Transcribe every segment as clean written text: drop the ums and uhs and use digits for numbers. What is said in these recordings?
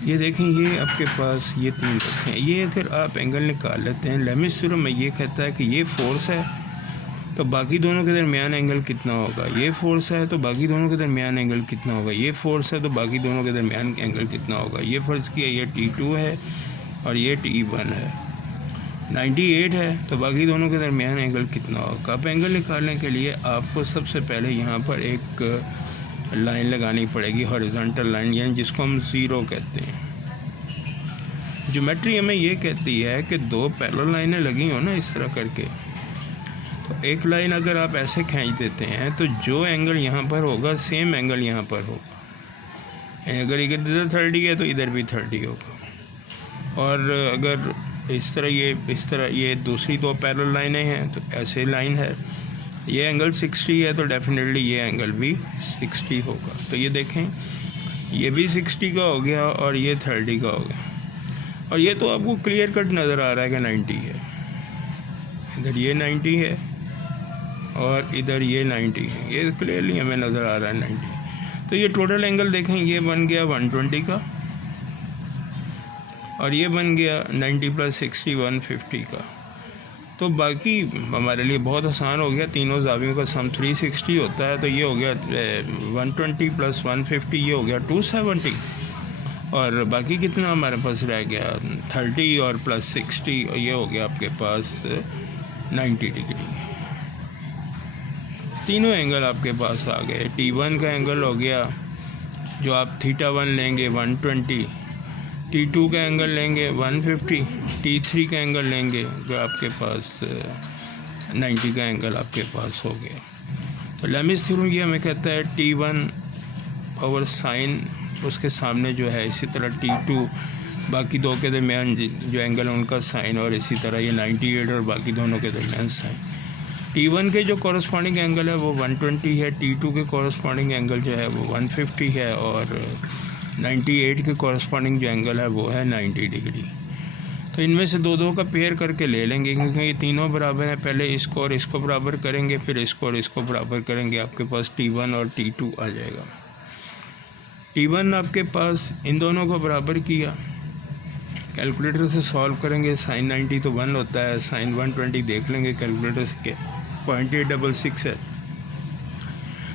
ये देखें, ये आपके पास ये 3 रस्से हैं। ये अगर आप एंगल निकाल लेते हैं, लेमिस थ्योरम में ये कहता है कि ये फोर्स है तो बाकी दोनों के दरमियान एंगल कितना होगा, ये फोर्स है तो बाकी दोनों के दरमियान एंगल कितना होगा, ये फोर्स है तो बाकी दोनों के दरमियान एंगल कितना होगा। ये फ़र्ज़ किया ये T2 है और ये T1 है, 98 है तो बाकी दोनों के दरमियान एंगल कितना होगा। अब एंगल निकालने के लिए आपको सबसे पहले यहाँ पर एक लाइन लगानी पड़ेगी, हॉरिजॉन्टल लाइन, यानी जिसको हम ज़ीरो कहते हैं। ज्योमेट्री हमें ये कहती है कि दो पैरेलल लाइनें लगी हो ना इस तरह करके, तो एक लाइन अगर आप ऐसे खींच देते हैं तो जो एंगल यहाँ पर होगा सेम एंगल यहाँ पर होगा। अगर इधर 30 है तो इधर भी 30 होगा। और अगर इस तरह ये दूसरी दो पैरेलल लाइनें हैं तो ऐसे लाइन है, ये एंगल 60 है तो डेफिनेटली ये एंगल भी 60 होगा। तो ये देखें, ये भी 60 का हो गया और ये 30 का हो गया, और ये तो आपको क्लियर कट नज़र आ रहा है कि 90 है। इधर ये 90 है और इधर ये 90 है, ये क्लियरली हमें नज़र आ रहा है 90। तो ये टोटल एंगल देखें, ये बन गया 120 का और ये बन गया 90 + 60 150 का। तो बाकी हमारे लिए बहुत आसान हो गया, तीनों ज़ावियों का सम 360 होता है, तो ये हो गया 120 + 150, ये हो गया 270। और बाकी कितना हमारे पास रह गया 30 और + 60, और ये हो गया आपके पास 90 डिग्री। तीनों एंगल आपके पास आ गए। T1 का एंगल हो गया, जो आप θ1 लेंगे 120, T2 का एंगल लेंगे 150, T3 का एंगल लेंगे जो आपके पास 90 का एंगल आपके पास हो गया। तो लेमिस थ्योरम ये हमें कहता है T1 ओवर साइन उसके सामने जो है, इसी तरह T2 बाकी दो के दरमियान जो एंगल है उनका साइन, और इसी तरह ये 98 और बाकी दोनों के दरमियान साइन। T1 के जो कॉरस्पॉन्डिंग एंगल है वो 120 है, T2 के कॉरस्पॉन्डिंग एंगल जो है वो 150 है, और 98 के कॉरस्पॉन्डिंग जो एंगल है वो है 90 डिग्री। तो इनमें से दो का पेयर करके ले लेंगे, क्योंकि ये तीनों बराबर हैं। पहले इसको और इसको बराबर करेंगे, फिर इसको और इसको बराबर करेंगे, आपके पास T1 और T2 आ जाएगा। T1 आपके पास इन दोनों को बराबर किया, कैलकुलेटर से सॉल्व करेंगे, sin 90 तो 1 होता है, sin 120 देख लेंगे कैलकुलेटर से के 0.866 है,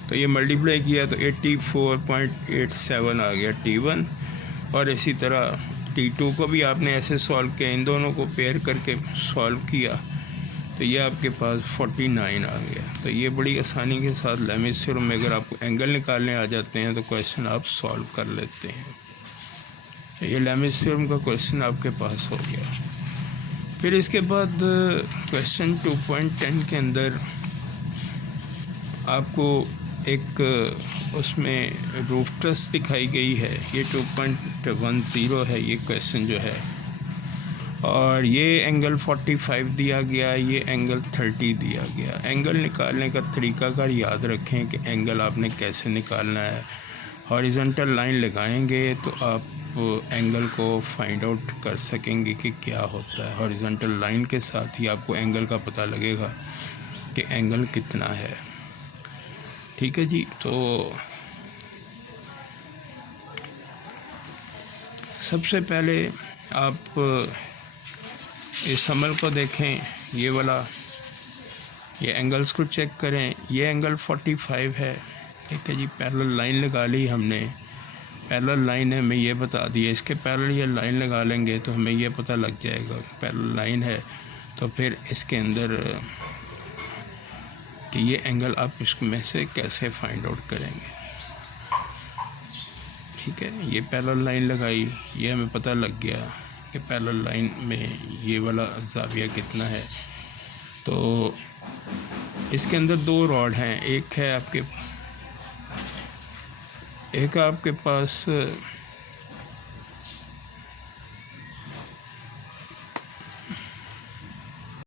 तो ये मल्टीप्लाई किया तो 84.87 आ गया T1। और इसी तरह T2 को भी आपने ऐसे सॉल्व किया, इन दोनों को पेयर करके सॉल्व किया तो ये आपके पास 49 आ गया। तो ये बड़ी आसानी के साथ लेमिस थ्योरम में अगर आप एंगल निकालने आ जाते हैं तो क्वेश्चन आप सॉल्व कर लेते हैं। तो ये लेमिस थ्योरम का क्वेश्चन आपके पास हो गया। फिर इसके बाद क्वेश्चन 2.10 के अंदर आपको एक उसमें रूफ ट्रस दिखाई गई है, ये 2.10 है ये क्वेश्चन जो है, और ये एंगल 45 दिया गया, ये एंगल 30 दिया गया। एंगल निकालने का तरीकाकार याद रखें कि एंगल आपने कैसे निकालना है। हॉरिजॉन्टल लाइन लगाएंगे तो आप एंगल को फाइंड आउट कर सकेंगे कि क्या होता है। हॉरिजॉन्टल लाइन के साथ ही आपको एंगल का पता लगेगा कि एंगल कितना है। ठीक है जी। तो सबसे पहले आप इस अमल को देखें, ये वाला, ये एंगल्स को चेक करें। ये एंगल 45 है, ठीक है जी। पैरेलल लाइन लगा ली हमने, पैरेलल लाइन है हमें ये बता दिया, इसके पैरेलल ये लाइन लगा लेंगे तो हमें ये पता लग जाएगा पैरेलल लाइन है। तो फिर इसके अंदर कि ये एंगल आप इसमें से कैसे फाइंड आउट करेंगे। ठीक है, ये पैरेलल लाइन लगाई, ये हमें पता लग गया कि पैरेलल लाइन में ये वाला ज़ाविया कितना है। तो इसके अंदर दो रॉड हैं, एक आपके पास